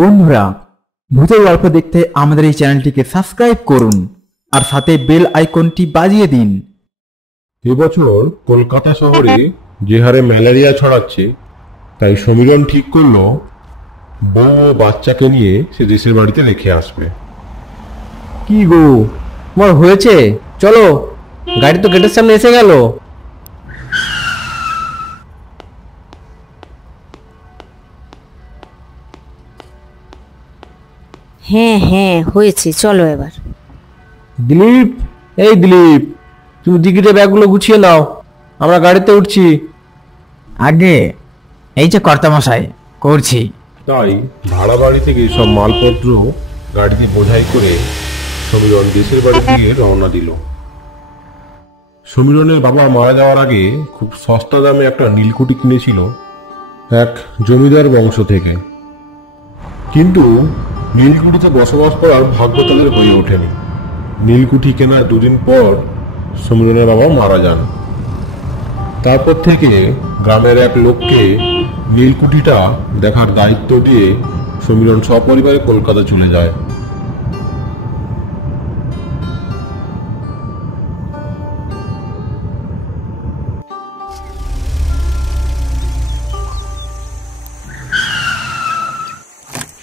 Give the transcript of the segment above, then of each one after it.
বন্ধুরা, ভূতের গল্প দেখতে আমাদের এই চ্যানেলটিকে সাবস্ক্রাইব করুন আর সাথে বেল আইকনটি বাজিয়ে দিন। এবছর কলকাতা শহরে যে হারে ম্যালেরিয়া ছড়াচ্ছে, তাই সমীরণ ঠিক করলো বউ ও বাচ্চাকে নিয়ে সে দেশের বাড়িতে রেখে আসবে। কি গো, তোমার হয়েছে? চলো, গাড়ি তো গেটের সামনে এসে গেল। হ্যাঁ হ্যাঁ হয়েছে, চলো এবার। দিলীপ, এই দিলীপ, তুমি দিঘিতে ব্যাগগুলো গুছিয়ে নাও, আমরা গাড়িতে উঠছি। আগে এই যে কর্তামশাই করছি। তাই ভাড়া বাড়ি থেকে সব মালপত্র গাড়িতে বোঝাই করে সমীরণ দেশের বাড়ি দিয়ে রওনা দিল। সমীরণের বাবা মারা যাওয়ার আগে খুব সস্তা দামে একটা নীলকুঠি কিনেছিল এক জমিদার বংশ থেকে, কিন্তু নীলকুঠিতে বসবাস করার ভাগ্য তাদের হয়ে ওঠেনি। নীলকুঠি কেনার দুদিন পর সমীরণের বাবা মারা যান। তারপর থেকে গ্রামের এক লোককে নীলকুঠিটা দেখার দায়িত্ব দিয়ে সমীরণ সপরিবারে কলকাতা চলে যায়।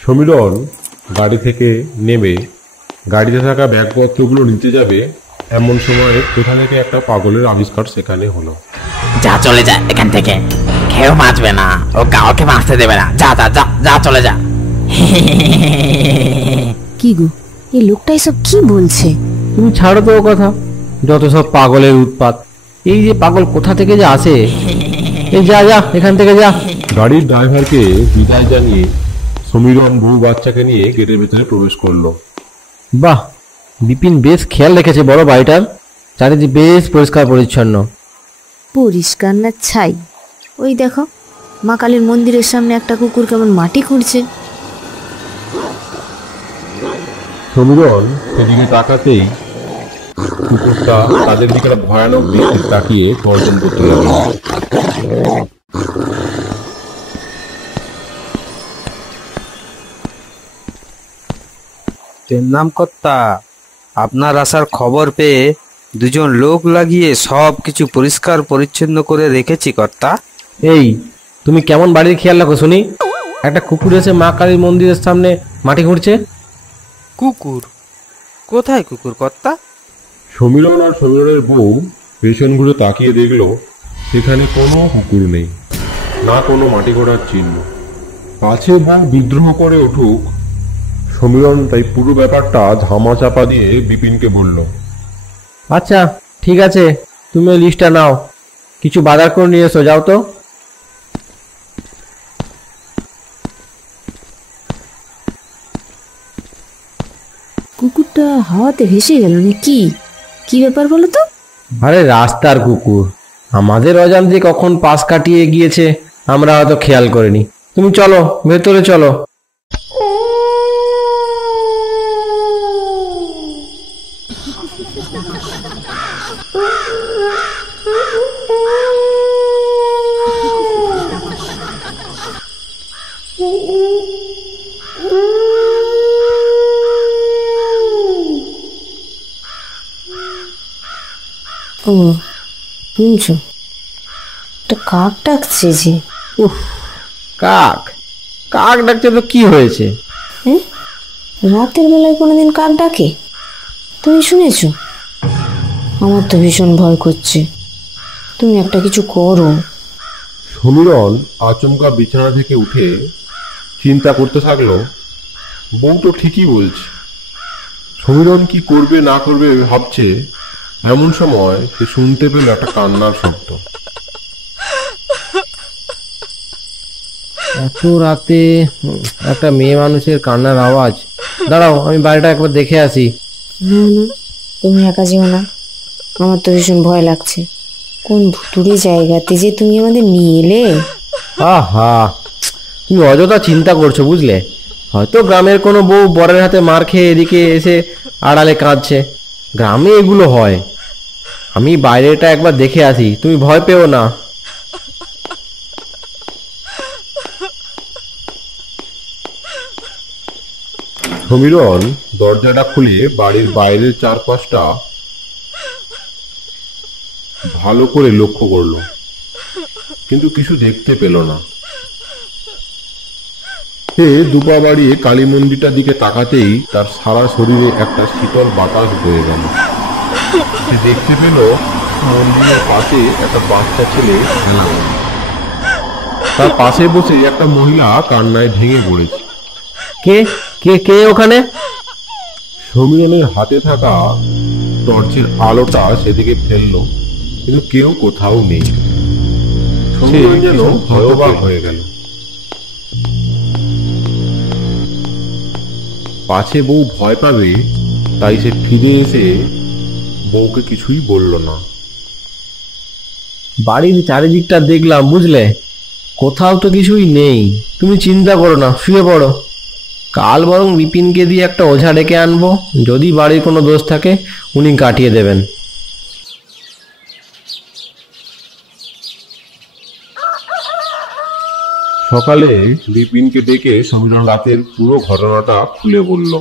সমীরণ গাড়ি থেকে নেমে গাড়িতে থাকা ব্যাগপত্রগুলো নিতে যাবে, এমন সময় কোথা থেকে একটা পাগলের আবিষ্কার সেখানে হলো। যা, চলে যা এখান থেকে, কেউ বাঁচবে না, ও কাউকে বাঁচতে দেবে না, যা যা যা যা, চলে যা। কি গো, এই লোকটা এসব কি বলছে? তুমি ছাড়ো তো ও কথা, যত সব পাগলের উৎপাত। এই যে পাগল কোথা থেকে যে আসে। এই যা যা, এখান থেকে যা। গাড়ির ড্রাইভারকে বিদায় জানিয়ে সমীরণ বউ বাচ্চাকে নিয়ে গেটের ভেতরে প্রবেশ করলো। বাহ, বিপিন বেশ খেয়াল রেখেছে বড় বাড়িটার, চারিদিক বেশ পরিষ্কার পরিচ্ছন্ন। পরিষ্কার না ছাই। ওই দেখো, মা কালীর মন্দিরের সামনে একটা কুকুর কেমন মাটি খুঁড়ছে। সমীরণ সেদিকে তাকাতেই কুকুরটা তাদের দিকে ভয়ানক দৃষ্টি তাকিয়ে গর্জন করতে লাগলো। নাম কর্তা, আপনার আসার খবর পেয়ে দুজন লোক লাগিয়ে সব কিছু পরিষ্কার পরিচ্ছন্ন করে রেখেছি কর্তা। এই, তুমি কেমন বাড়ির খেয়াল রাখো শুনি? একটা কুকুর এসে মা কালীর মন্দিরের সামনে মাটি ঘুরছে। কুকুর? কোথায় কুকুর কর্তা? সমীরণ আর সমীরণের বউ পেছন ঘুরে তাকিয়ে দেখলো সেখানে কোনো কুকুর নেই, না কোনো মাটি ঘোড়ার চিহ্ন। পাছে বউ বিদ্রোহ করে উঠুক, সমীরণ তাই পুরো ব্যাপারটা ধামা চাপা দিয়ে বিপিনকে বলল, আচ্ছা ঠিক আছে, তুমি লিস্টটা নাও, কিছু বাজার করে নিয়ে এসো, যাও তো। কুকুরটা হাওয়াতে ভেসে গেল নাকি? কি ব্যাপার বলো তো? আরে রাস্তার কুকুর, আমাদের অজান্তে কখন পাশ কাটিয়ে গিয়েছে আমরা হয়তো খেয়াল করিনি। তুমি চলো, ভেতরে চলো। ও শুনছো, একটা কাক ডাকছে যে। উফ, কাক? কাক ডাকতে তো কি হয়েছে? হ্যাঁ, রাতের বেলায় কোনোদিন কাক ডাকে? তুমি শুনেছো? আমার তো ভীষণ ভয় করছে, তুমি একটা কিছু করো। সমীরণ আচমকা বিছানা থেকে উঠে চিন্তা করতে থাকলো, বউ তো ঠিকই বলছে। সমীরণ কি করবে না করবে ভাবছে, এমন সময় সে শুনতে পেল একটা কান্নার শব্দ। এত রাতে একটা মেয়ে মানুষের কান্নার আওয়াজ। দাঁড়াও, আমি বাড়িটা একবার দেখে আসি। না না, তুমি একা যেও না, আমার তো ভীষণ ভয় লাগছে। কোন ভুতুড়ে জায়গাতে যে তুমি আমাদের নিয়ে এলে। আহা, তুমি অযথা চিন্তা করছো বুঝলে। হয়তো গ্রামের কোনো বউ বরের হাতে মার খেয়ে এদিকে এসে আড়ালে কাঁদছে। গ্রামে এগুলো হয়। আমি বাইরেটা একবার দেখে আসি, তুমি ভয় পেও না। সমীরণ দরজাটা খুলে বাড়ির বাইরের চারপাশটা ভালো করে লক্ষ্য করলো, কিন্তু কিছু দেখতে পেল না। সে দুপা বাড়িয়ে কালী মন্দিরটার দিকে তাকাতেই তার সারা শরীরে একটা শীতল বাতাস বয়ে গেল। সে দেখতে পেল মন্দিরের পাশে একটা বাচ্চা ছেলে খেলা করে। তার পাশে বসে একটা মহিলা কান্নায় ভেঙে পড়েছে। কে কে কে ওখানে? সমীরণের হাতে থাকা টর্চের আলোটা সেদিকে ফেললো, কিন্তু কেউ কোথাও নেই। সে যেন ভয়বাক হয়ে গেল। পাছে বউ ভয় পাবে তাই সে ফিরে এসে বউকে কিছুই বলল না। বাড়ির চারিদিকটা দেখলাম, বুঝলে, কোথাও তো কিছুই নেই। তুমি চিন্তা করো না, শুয়ে পড়ো। কাল বরং বিপিনকে দিয়ে একটা ওঝা ডেকে আনবো, যদি বাড়ির কোনো দোষ থাকে উনি কাটিয়ে দেবেন। সকালে বিপিনকে ডেকে সমীরণ রাতের পুরো ঘটনাটা খুলে বলল।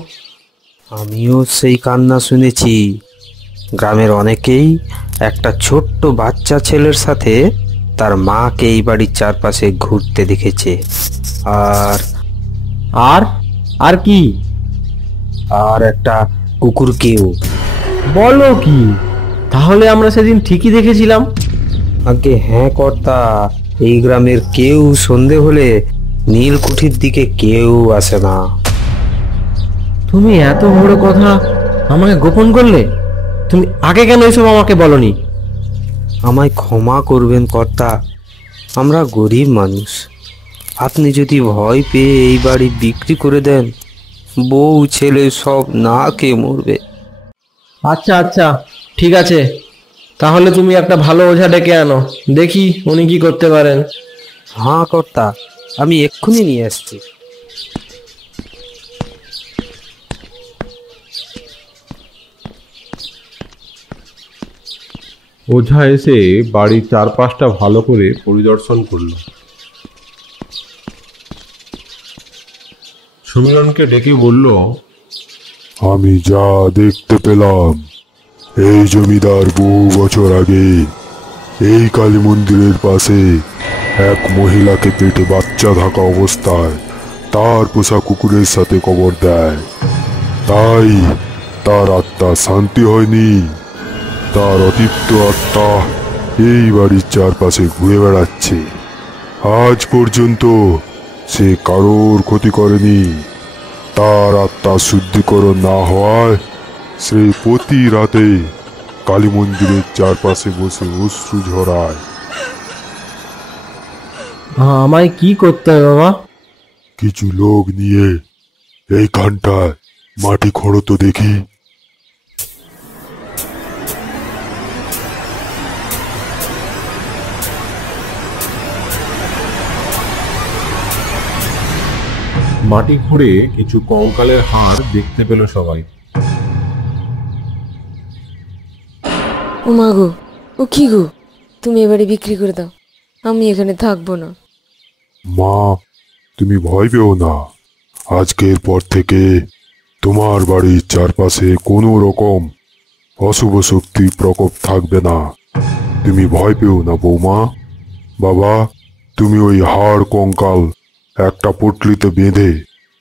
আমিও সেই কান্না শুনেছি। গ্রামের অনেকেই একটা ছোট্ট বাচ্চা ছেলের সাথে তার মাকে এই বাড়ির চারপাশে ঘুরতে দেখেছে। আর আর আর কি? আর একটা কুকুরকেও। বলো কি? তাহলে আমরা সেদিন ঠিকই দেখেছিলাম। আগে হ্যাঁ কর্তা, এই গ্রামের কেউ সন্ধে হলে নীলকুঠির দিকে কেউ আসে না। তুমি এত বড় কথা আমাকে গোপন করলে? তুমি আগে কেন এসব আমাকে বলনি? আমায় ক্ষমা করবেন কর্তা, আমরা গরিব মানুষ। আপনি যদি ভয় পেয়ে এই বাড়ি বিক্রি করে দেন, বউ ছেলে সব না খেয়ে মরবে। আচ্ছা আচ্ছা, ঠিক আছে। তাহলে তুমি একটা ভালো ওঝা ডেকে আনো, দেখি উনি কি করতে পারেন। হ্যাঁ কর্তা, আমি এক্ষুনি নিয়ে আসছি। ওঝা এসে বাড়ির চারপাশটা ভালো করে পরিদর্শন করলো। সমীরণকে ডেকে বলল, আমি যা দেখতে পেলাম, এই জমিদার বহু বছর আগে এই কালী মন্দিরের পাশে এক মহিলাকে পেটে বাচ্চা থাকা অবস্থায় তার পোষা কুকুরের সাথে কবর দেয়। তাই তার আত্মা শান্তি হয়নি। তার অতৃপ্ত আত্মা এই বাড়ির চারপাশে ঘুরে বেড়াচ্ছে। আজ পর্যন্ত সে কারোর ক্ষতি করেনি। তার আত্মা শুদ্ধিকরণ না হওয়ায় সে প্রতি রাতে কালী মন্দিরের চারপাশে বসে অশ্রু ঝরায়। আমায় কি করতে হবে বাবা? কিছু লোক নিয়ে এইখানটায় মাটি খোঁড়ো তো দেখি। মাটি খুঁড়ে কিছু কঙ্কালের হাড় দেখতে পেল সবাই। ও মা গো, ও কি গো, তুমি এবারে বিক্রি করে দাও, আমি এখানে থাকবো না। মা, তুমি ভয় পেও না। আজকের পর থেকে তোমার বাড়ির চারপাশে কোনো রকম অশুভ শক্তির প্রকোপ থাকবে না। তুমি ভয় পেও না বৌমা। বাবা, তুমি ওই হাড় কঙ্কাল একটা পুটলিতে বেঁধে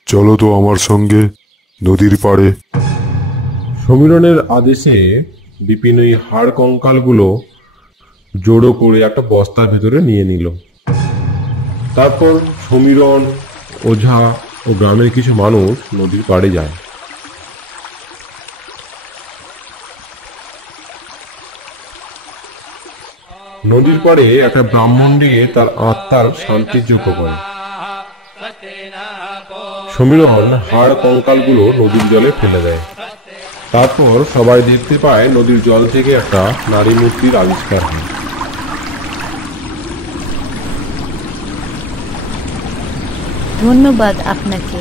চলো তো আমার সঙ্গে নদীর পাড়ে। সমীরণের আদেশে বিপিন ওই হাড় কঙ্কালগুলো জড়ো করে একটা বস্তার ভেতরে নিয়ে নিল। তারপর সমীরণ, ওঝা ও গ্রামের কিছু মানুষ নদীর পাড়ে যায়। নদীর পাড়ে একটা ব্রাহ্মণ ডেকে তার আত্মার শান্তির যোগ্য করে। সমীরণ হাড় কঙ্কালগুলো নদীর জলে ফেলে দেয়। তারপর সবাই দেখতে পায় নদীর জল থেকে একটা নারী মূর্তির আবিষ্কার হয়। ধন্যবাদ আপনাকে।